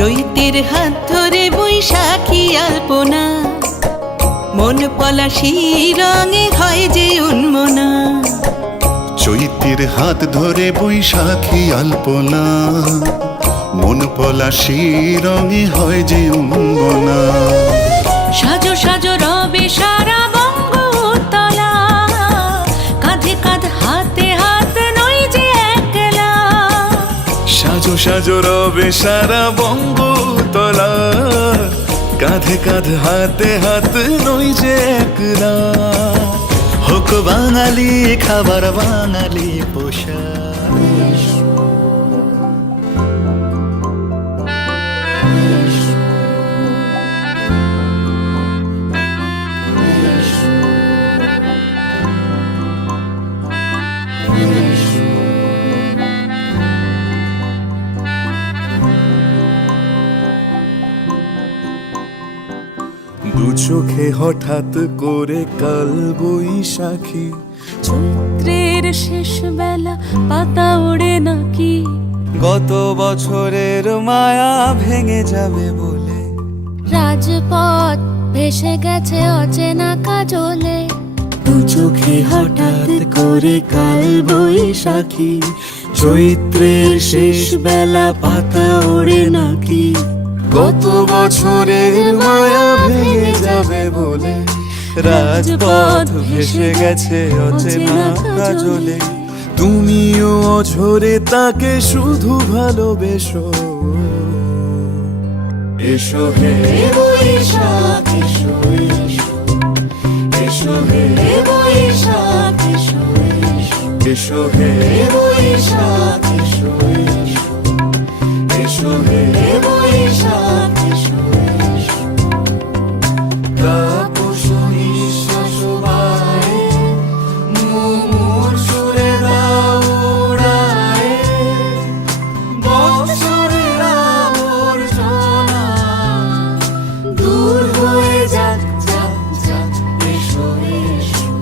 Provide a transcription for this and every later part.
চৈতের হাত ধরে বৈশাখী আলপনা, মন পলাশী রঙে হয় যে উন্মনা। চৈতের হাত ধরে বৈশাখী আলপনা, মন পলাশী রঙে হয় যে উন্মনা। সাজো সাজো রবে সারা বঙ্গতলা, কাঁধে কাঁধ হাতে হাত নই যে একলা। সাজো সাজো রবে সারা বঙ্গতলা, কাঁধে কাঁধ হাতে হাত নই যে একলা। হোক বাঙালি খাবার বাঙালি পোশাক। দু চোখে হঠাৎ করে কাল বৈশাখী, চৈত্রের শেষ বেলা পাতা ওড়ে নাকি। গত বছরের মায়া ভেঙে যাবে বলে রাজপথ ভেসে গেছে অচেনা কাজলে। দু চোখে হঠাৎ করে কাল বৈশাখী, চৈত্রের শেষ বেলা পাতা ওড়ে নাকি। গত বছরের মায়া ভেঙে যাবে বলে রাজপথ ভেসে গেছে অচেনা কাজলে। তুমিও অঝরে তাকে শুধু ভালোবেসো। এসো হে বৈশাখ এসো এসো, এসো হে বৈশাখ এসো এসো, এসো হে বৈশাখ এসো এসো, এসো হে বৈশাখ এসো এসো। তাপস নিঃশ্বাস বায়ে, মুমুর সুরে দাও উড়ায়ে, বৎসরের আবর্জনা দূর হয়ে যাক যাক যাক। এসো এসো,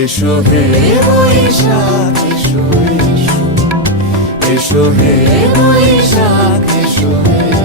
এসো হে বৈশাখ এসো এসো, এসো হে বৈশাখ এসো এসো।